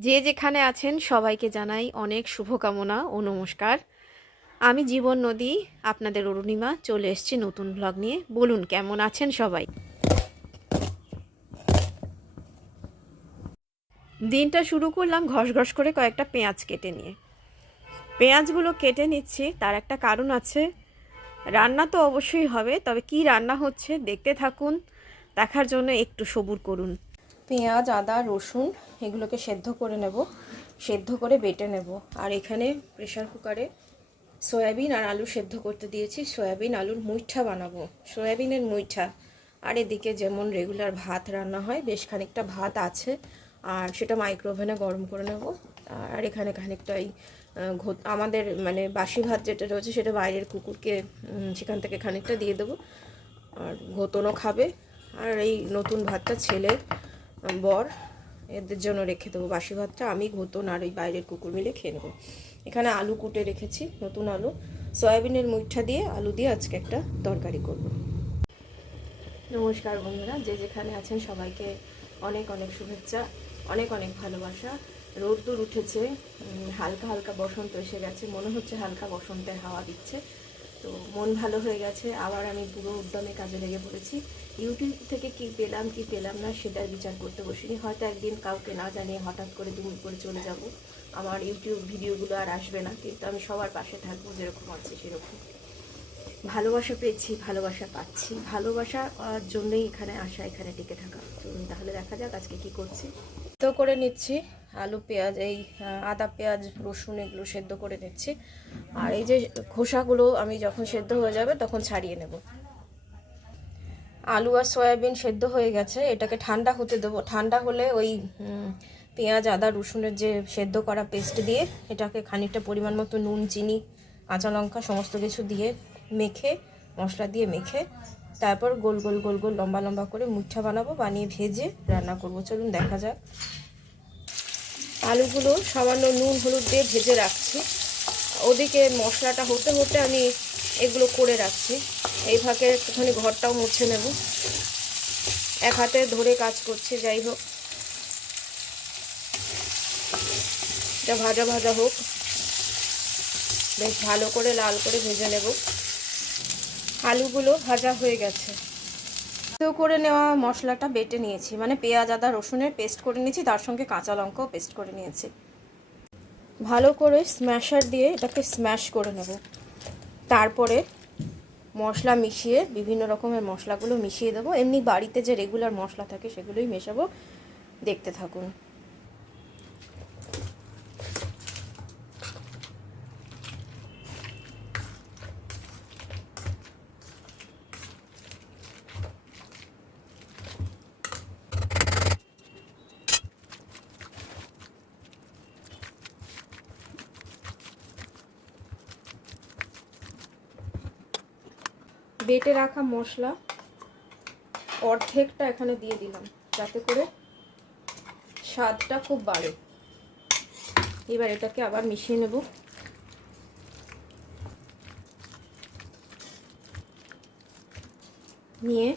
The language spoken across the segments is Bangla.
যে যেখানে আছেন সবাইকে জানাই অনেক শুভকামনা ও নমস্কার। আমি জীবন নদী, আপনাদের অরুণিমা চলে এসেছি নতুন ব্লগ নিয়ে। বলুন কেমন আছেন সবাই। দিনটা শুরু করলাম ঘষ ঘষ করে কয়েকটা পেঁয়াজ কেটে নিয়ে। পেঁয়াজগুলো কেটে নিচ্ছি, তার একটা কারণ আছে। রান্না তো অবশ্যই হবে, তবে কি রান্না হচ্ছে দেখতে থাকুন। দেখার জন্য একটু সবুর করুন। পেঁয়াজ, আদা, রসুন এগুলোকে সেদ্ধ করে নেব, সেদ্ধ করে বেটে নেব। আর এখানে প্রেসার কুকারে সয়াবিন আর আলু সেদ্ধ করতে দিয়েছি। সয়াবিন আলুর মুইঠা বানাবো, সয়াবিনের মুইঠা। আর এদিকে যেমন রেগুলার ভাত রান্না হয়, বেশ খানিকটা ভাত আছে, আর সেটা মাইক্রোওভেনে গরম করে নেব। আর এখানে খানিকটা আমাদের মানে বাসি ভাত যেটা রয়েছে সেটা বাইরের কুকুরকে সেখান থেকে খানিকটা দিয়ে দেবো। আর ঘোতনও খাবে। আর এই নতুন ভাতটা ছেলে, বর, এদের জন্য রেখে দেবো বাসি ভাতটা। আমি, ঘোতন আর ওই বাইরের কুকুর মিলে খেয়ে নেবো। এখানে আলু কুটে রেখেছি, নতুন আলু। সয়াবিনের মুইঠা দিয়ে আলু দিয়ে আজকে একটা তরকারি করব। নমস্কার বন্ধুরা, যে যেখানে আছেন সবাইকে অনেক অনেক শুভেচ্ছা, অনেক অনেক ভালোবাসা। রোদ্দুর উঠেছে, হালকা হালকা বসন্ত এসে গেছে, মনে হচ্ছে হালকা বসন্তের হাওয়া দিচ্ছে। তো মন ভালো হয়ে গেছে, আবার আমি পুরো উদ্যমে কাজে লেগে পড়েছি। ইউটিউব থেকে কি পেলাম না সেটার বিচার করতে বসিনি। হয়তো একদিন কাউকে না জানিয়ে হঠাৎ করে দুম করে চলে যাব, আমার ইউটিউব ভিডিওগুলো আর আসবে না, কিন্তু আমি সবার পাশে থাকবো, যেরকম আছে সেরকম। ভালোবাসা পেয়েছি, ভালোবাসা পাচ্ছি, ভালোবাসা জন্যই এখানে আসা, এখানে টিকে থাকা। চলুন তাহলে দেখা যাক আজকে কি করছি। তো করে নিচ্ছি আলু, পেঁয়াজ, এই আদা, পেঁয়াজ, রসুন এগুলো সেদ্ধ করে নিচ্ছি। আর এই যে খোসাগুলো আমি যখন সেদ্ধ হয়ে যাবে তখন ছাড়িয়ে নেব। আলু আর সয়াবিন সেদ্ধ হয়ে গেছে, এটাকে ঠান্ডা হতে দেবো। ঠান্ডা হলে ওই পেঁয়াজ, আদা, রসুনের যে সেদ্ধ করা পেস্ট দিয়ে এটাকে খানিকটা পরিমাণ মতো নুন, চিনি, কাঁচা লঙ্কা সমস্ত কিছু দিয়ে মেখে, মশলা দিয়ে মেখে, তারপর গোল গোল গোল গোল লম্বা লম্বা করে মুঠা বানাবো, বানিয়ে ভেজে রান্না করবো। চলুন দেখা যাক। আলুগুলো সামান্য নুন হলুদ দিয়ে ভেজে রাখছি। ওদিকে মশলাটা হতে হতে আমি এগুলো করে রাখছি। এই ফাঁকে একটুখানি ঘরটাও মুছে নেব। এক হাতে ধরে কাজ করছি। যাই হোক, এটা ভাজা ভাজা হোক, বেশ ভালো করে লাল করে ভেজে নেব। আলুগুলো ভাজা হয়ে গেছে। তো করে নেওয়া মশলাটা বেটে নিয়েছি, মানে পেঁয়াজ, আদা, রসুনের পেস্ট করে নিয়েছি, তার সঙ্গে কাঁচা লঙ্কাও পেস্ট করে নিয়েছি। ভালো করে স্ম্যাশার দিয়ে এটাকে স্ম্যাশ করে নেব। তারপরে মশলা মিশিয়ে, বিভিন্ন রকমের মশলাগুলো মিশিয়ে দেবো। এমনি বাড়িতে যে রেগুলার মশলা থাকে সেগুলোই মেশাবো। দেখতে থাকুন। বেটে রাখা মশলা অর্ধেকটা এখানে দিয়ে দিলাম, যাতে করে স্বাদটা খুব বাড়ে। এবার এটাকে আবার মিশিয়ে নেব। নিয়ে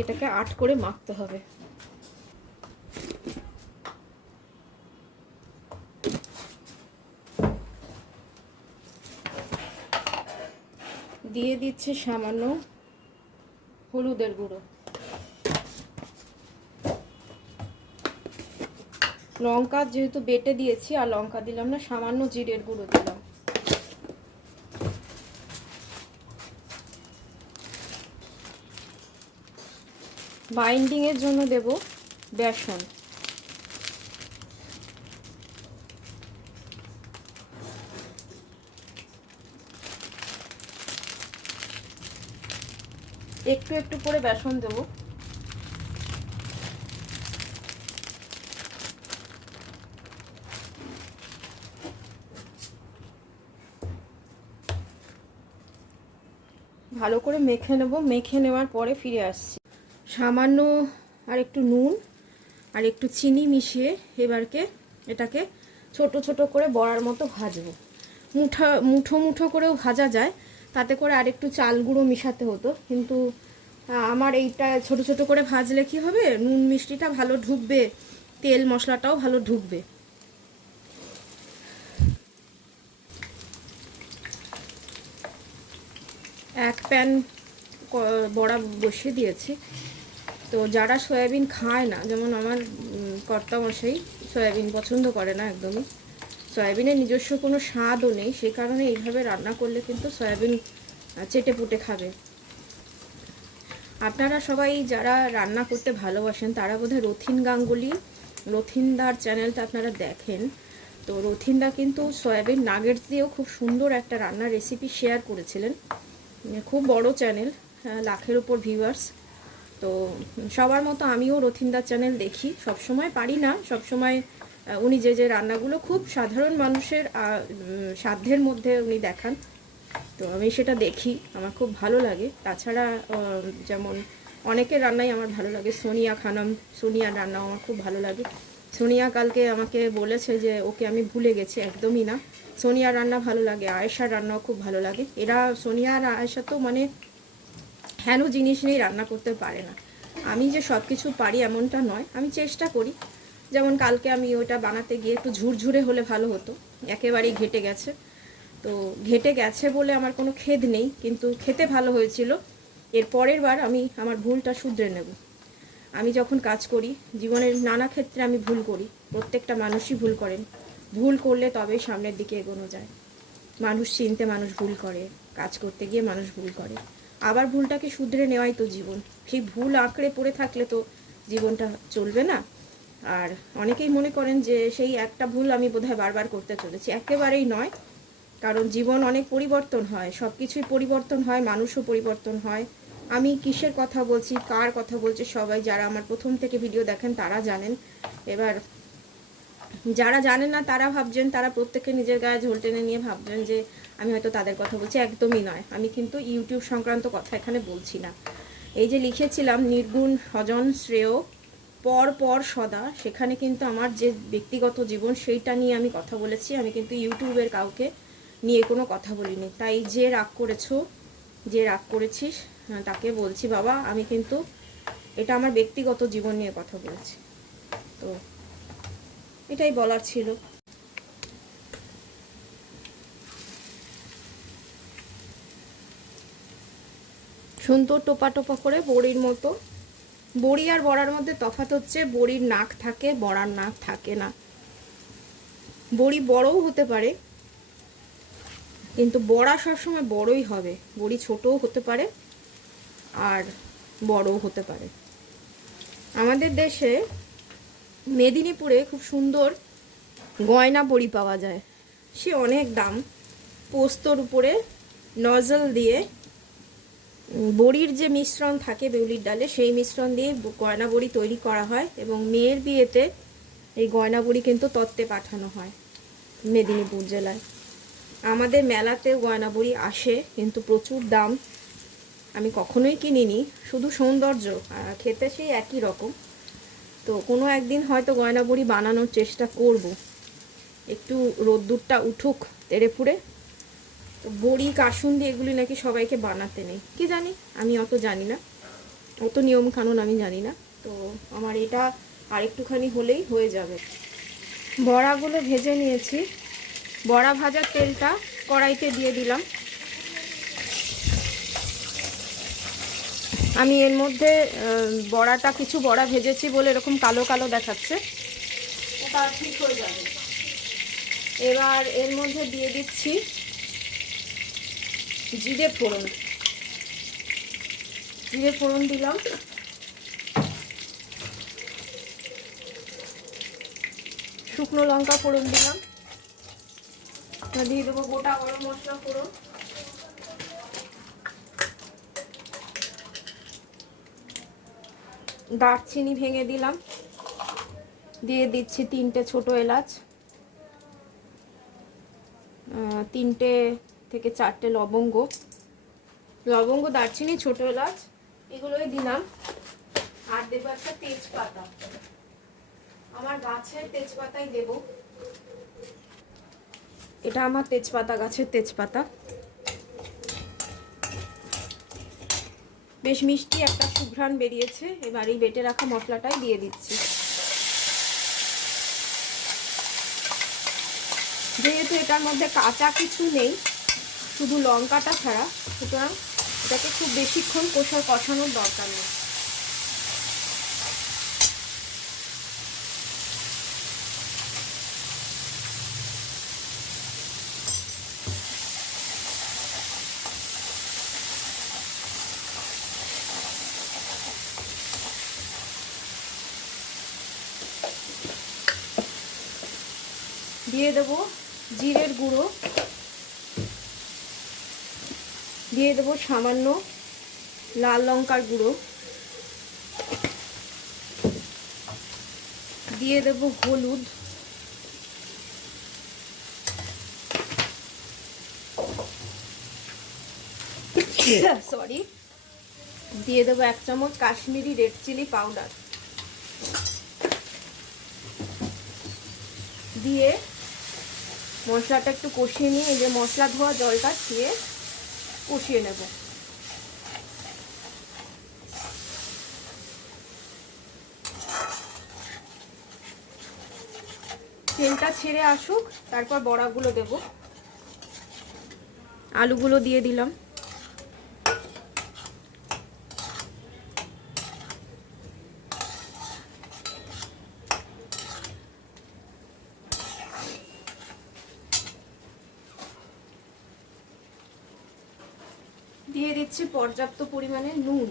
এটাকে আট করে মাখতে হবে। দিয়ে দিচ্ছি সামান্য হলুদের গুঁড়ো। লঙ্কা যেহেতু বেটে দিয়েছি আর লঙ্কা দিলাম না, সামান্য জিরের গুঁড়ো দিলাম। বাইন্ডিংয়ের জন্য দেব বেসন। একটু একটু করে বেসন দেব। ভালো করে মেখে নেব। মেখে নেওয়ার পরে ফিরে আসছি। সামান্য আর একটু নুন আর একটু চিনি মিশিয়ে এটাকে ছোট ছোট করে বড়ার মতো ভাজবো। মুঠো মুঠো করেও ভাজা যায়, তাতে করে আর একটু চাল গুঁড়ো মিশাতে হতো, কিন্তু আমার এইটা ছোট ছোট করে ভাজলে কি হবে, নুন মিষ্টিটা ভালো ঢুকবে, তেল মশলাটাও ভালো ঢুকবে। এক প্যান বড়া বসিয়ে দিয়েছি। তো যারা সয়াবিন খায় না, যেমন আমার কর্তামশাই সয়াবিন পছন্দ করে না একদমই, সয়াবিনের নিজস্ব কোনো স্বাদও নেই, সেই কারণে এইভাবে রান্না করলে কিন্তু সয়াবিন চেটে পুটে খাবে। আপনারা সবাই যারা রান্না করতে ভালোবাসেন তারা বোধহয় রথিন গাঙ্গুলি, রথিনদার চ্যানেলটা আপনারা দেখেন। তো রথিনদা কিন্তু সয়াবিন নাগেটস দিয়েও খুব সুন্দর একটা রান্নার রেসিপি শেয়ার করেছিলেন। খুব বড় চ্যানেল, লাখের উপর ভিউয়ার্স। তো সবার মতো আমিও রথিনদার চ্যানেল দেখি, সবসময় পারি না, সবসময় উনি যে রান্নাগুলো খুব সাধারণ মানুষের সাধ্যের মধ্যে উনি দেখান, তো আমি সেটা দেখি, আমার খুব ভালো লাগে। তাছাড়া যেমন অনেকের রান্নাই আমার ভালো লাগে, সোনিয়া খানম, সোনিয়ার রান্নাও আমার খুব ভালো লাগে। সোনিয়া কালকে আমাকে বলেছে যে ওকে আমি ভুলে গেছি, একদমই না, সোনিয়ার রান্না ভালো লাগে, আয়েশার রান্নাও খুব ভালো লাগে। এরা সোনিয়া আর আয়েশা তো মানে হেন জিনিস নিয়ে রান্না করতে পারে না। আমি যে সব কিছু পারি এমনটা নয়, আমি চেষ্টা করি। যেমন কালকে আমি ওইটা বানাতে গিয়ে একটু ঝুরঝুরে হলে ভালো হতো, একেবারেই ঘেটে গেছে। তো ঘেটে গেছে বলে আমার কোনো খেদ নেই, কিন্তু খেতে ভালো হয়েছিল। এর পরের বার আমি আমার ভুলটা শুধরে নেব। আমি যখন কাজ করি, জীবনের নানা ক্ষেত্রে আমি ভুল করি, প্রত্যেকটা মানুষই ভুল করেন। ভুল করলে তবেই সামনের দিকে এগোনো যায়। মানুষ চিনতে মানুষ ভুল করে, কাজ করতে গিয়ে মানুষ ভুল করে, আবার ভুলটাকে শুধরে নেওয়াই তো জীবন। সেই ভুল আঁকড়ে পড়ে থাকলে তো জীবনটা চলবে না। আর অনেকেই মনে করেন যে সেই একটা ভুল আমি বোধহয় বারবার করতে চলেছি, একেবারেই নয়। কারণ জীবন অনেক পরিবর্তন হয়, সব কিছুই পরিবর্তন হয়, মানুষও পরিবর্তন হয়। আমি কিসের কথা বলছি, কার কথা বলছি, সবাই যারা আমার প্রথম থেকে ভিডিও দেখেন তারা জানেন। এবার যারা জানেন না তারা ভাবছেন, তারা প্রত্যেকে নিজের গায়ে ঝোল টেনে নিয়ে ভাবছেন যে আমি হয়তো তাদের কথা বলছি, একদমই নয়। আমি কিন্তু ইউটিউব সংক্রান্ত কথা এখানে বলছি না। এই যে লিখেছিলাম নির্গুণ স্বজন শ্রেয় পর পর সদা, সেখানে কিন্তু আমার যে ব্যক্তিগত জীবন সেইটা নিয়ে আমি কথা বলেছি। আমি কিন্তু ইউটিউবের কাউকে নিয়ে কোনো কথা বলিনি। তাই যে রাগ করেছো, যে রাগ করেছিস, তাকে বলছি বাবা, আমি কিন্তু এটা আমার ব্যক্তিগত জীবন নিয়ে কথা বলেছি। তো এটাই বলার ছিল। সুন্দর টোপা টোপা করে বড়ির মতো। বড়ি আর বড়ার মধ্যে তফাৎ হচ্ছে বড়ির নাক থাকে, বড়ার নাক থাকে না। বড়ি বড়ও হতে পারে, কিন্তু বড়া সবসময় বড়ই হবে। বড়ি ছোটও হতে পারে আর বড়ও হতে পারে। আমাদের দেশে মেদিনীপুরে খুব সুন্দর গয়না বড়ি পাওয়া যায়, সে অনেক দাম। পোস্তর উপরে নজল দিয়ে বড়ির যে মিশ্রণ থাকে বিউলির ডালে, সেই মিশ্রণ দিয়ে গয়না বড়ি তৈরি করা হয়, এবং মেয়ের বিয়েতে এই গয়না বড়ি কিন্তু তত্ত্বে পাঠানো হয় মেদিনীপুর জেলায়। আমাদের মেলাতেও গয়না বড়ি আসে, কিন্তু প্রচুর দাম। আমি কখনোই কিনিনি, শুধু সৌন্দর্য, খেতে সেই একই রকম। তো কোনো একদিন হয়তো গয়না বড়ি বানানোর চেষ্টা করব, একটু রোদ্দুরটা উঠুক তেড়ে ফুড়ে। তো বড়ি কাসুন্দি এগুলি নাকি সবাইকে বানাতে নেই, কি জানি, আমি অত জানি না, অত নিয়ম কানুন আমি জানি না। তো আমার এটা আরেকটুখানি হলেই হয়ে যাবে। বড়াগুলো ভেজে নিয়েছি, বড়া ভাজার তেলটা কড়াইতে দিয়ে দিলাম। আমি এর মধ্যে বড়াটা, কিছু বড়া ভেজেছি বলে এরকম কালো কালো দেখাচ্ছে, ওটা ঠিক হয়ে যাবে। এবার এর মধ্যে দিয়ে দিচ্ছি জিরে ফোড়ন। জিরে ফোড়ন দিলাম, শুকনো লঙ্কা ফোড়ন দিলাম, দিয়ে দেবো গোটা গরম মশলা ফোড়ন, দারচিনি ভেঙে দিলাম, দিয়ে দিচ্ছি 3টে ছোট এলাচ, 3টে থেকে 4টে লবঙ্গ, লবঙ্গ, দারচিনি, ছোট এলাচ এগুলোই দিলাম। আর দেবো একটা তেজপাতা, আমার গাছের তেজপাতাই দেব, এটা আমার তেজপাতা, গাছের তেজপাতা। বেশ মিষ্টি একটা সুঘ্রাণ বেরিয়েছে। এবার এই বেটে রাখা মশলাটাই দিয়ে দিচ্ছি। যেহেতু এটার মধ্যে কাঁচা কিছু নেই, শুধু লঙ্কাটা ছাড়া, সুতরাং এটাকে খুব বেশিক্ষণ কষানোর দরকার নেই। দিয়ে দেবো জিরের গুঁড়ো, দিয়ে দেবো সামান্য লাল লঙ্কার গুঁড়ো, দিয়ে দেবো হলুদ, সরি, দিয়ে দেবো 1 চামচ কাশ্মীরি রেড চিলি পাউডার, দিয়ে মশলাটা একটু কষিয়ে নিয়ে এই যে মশলা ধোয়া জলটা দিয়ে কষিয়ে নেব। তেলটা ছেড়ে আসুক, তারপর বড়াগুলো দেব। আলুগুলো দিয়ে দিলাম। দিয়ে দিচ্ছি পর্যাপ্ত পরিমাণে নুন।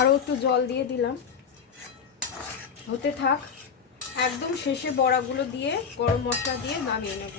আরও একটু জল দিয়ে দিলাম, হতে থাক। একদম শেষে বড়াগুলো দিয়ে গরম মশলা দিয়ে নামিয়ে নেব।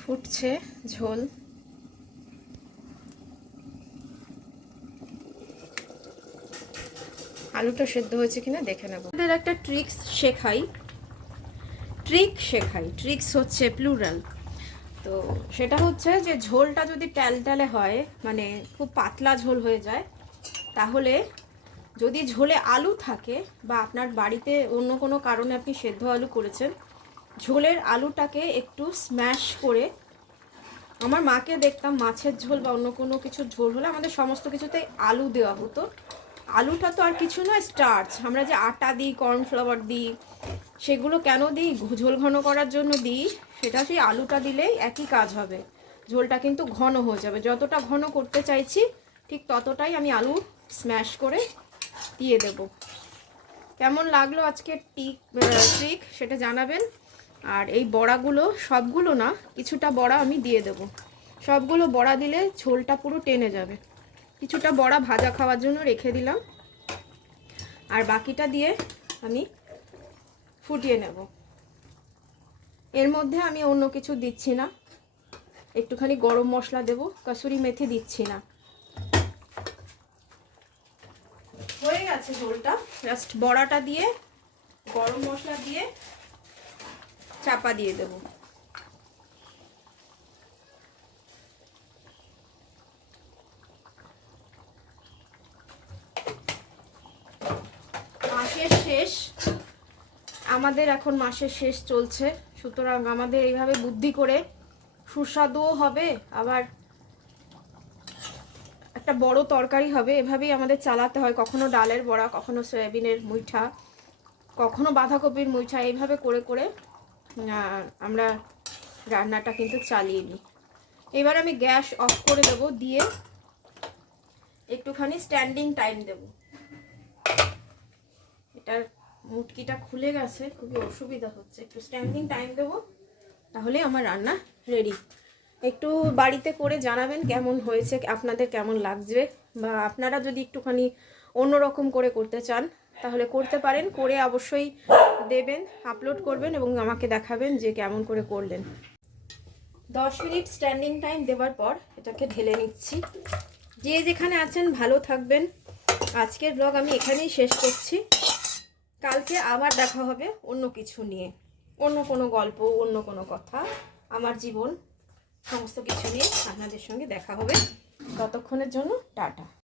ফুটছে ঝোল। আলুটা সেদ্ধ হয়েছে কিনা দেখে নেব। আমাদের একটা ট্রিক্স শেখাই, ট্রিক্স হচ্ছে প্লুরাল। তো সেটা হচ্ছে যে ঝোলটা যদি ট্যালট্যালে হয়, মানে খুব পাতলা ঝোল হয়ে যায়, তাহলে যদি ঝোলে আলু থাকে বা আপনার বাড়িতে অন্য কোনো কারণে আপনি সেদ্ধ আলু করেছেন, ঝোলের আলুটাকে একটু স্ম্যাশ করে, আমার মাকে দেখতাম মাছের ঝোল বা অন্য কোনো কিছুর ঝোল হলে আমাদের সমস্ত কিছুতে আলু দেওয়া হতো। আলুটা তো আর কিছু নয়, স্টার্চ। আমরা যে আটা দিই, কর্নফ্লাওয়ার দিই, সেগুলো কেন দিই? ঝোল ঘন করার জন্য দিই। সেটা সেই আলুটা দিলেই একই কাজ হবে, ঝোলটা কিন্তু ঘন হয়ে যাবে। যতটা ঘন করতে চাইছি ঠিক ততটাই আমি আলু স্ম্যাশ করে দিয়ে দেব। কেমন লাগলো আজকে ট্রিক সেটা জানাবেন। আর এই বড়াগুলো সবগুলো না, কিছুটা বড়া আমি দিয়ে দেব। সবগুলো বড়া দিলে ঝোলটা পুরো টেনে যাবে। কিছুটা বড়া ভাজা খাওয়ার জন্য রেখে দিলাম, আর বাকিটা দিয়ে আমি ফুটিয়ে নেব। এর মধ্যে আমি অন্য কিছু দিচ্ছি না, একটুখানি গরম মশলা দেব, কসুরি মেথি দিচ্ছি না। হয়ে গেছে ঝোলটা, জাস্ট বড়াটা দিয়ে গরম মশলা দিয়ে চাপা দিয়ে দেব। মাসের শেষ, আমাদের এখন মাসের শেষ চলছে, সুতরাং আমাদের এইভাবে বুদ্ধি করে সুস্বাদুও হবে, আবার একটা বড় তরকারি হবে। এভাবেই আমাদের চালাতে হয়, কখনো ডালের বড়া, কখনো সয়াবিনের মুইঠা, কখনো বাঁধাকপির মুইঠা, এইভাবে করে করে আমরা রান্নাটা কিন্তু চালিয়ে নিই। এবার আমি গ্যাস অফ করে দেব, দিয়ে একটুখানি স্ট্যান্ডিং টাইম দেব। এটার মুটকিটা খুলে গেছে, খুবই অসুবিধা হচ্ছে। একটু স্ট্যান্ডিং টাইম দেবো, তাহলে আমার রান্না রেডি। একটু বাড়িতে করে জানাবেন কেমন হয়েছে, আপনাদের কেমন লাগছে, বা আপনারা যদি একটুখানি অন্যরকম করে করতে চান তাহলে করতে পারেন, করে অবশ্যই দেবেন, আপলোড করবেন এবং আমাকে দেখাবেন যে কেমন করে করলেন। 10 মিনিট স্ট্যান্ডিং টাইম দেওয়ার পর এটাকে ঢেলে নিচ্ছি। যে যেখানে আছেন ভালো থাকবেন। আজকের ব্লগ আমি এখানেই শেষ করছি। কালকে আবার দেখা হবে অন্য কিছু নিয়ে, অন্য কোনো গল্প, অন্য কোনো কথা, আমার জীবন, সমস্ত কিছু নিয়ে আপনাদের সঙ্গে দেখা হবে। ততক্ষণের জন্য টাটা।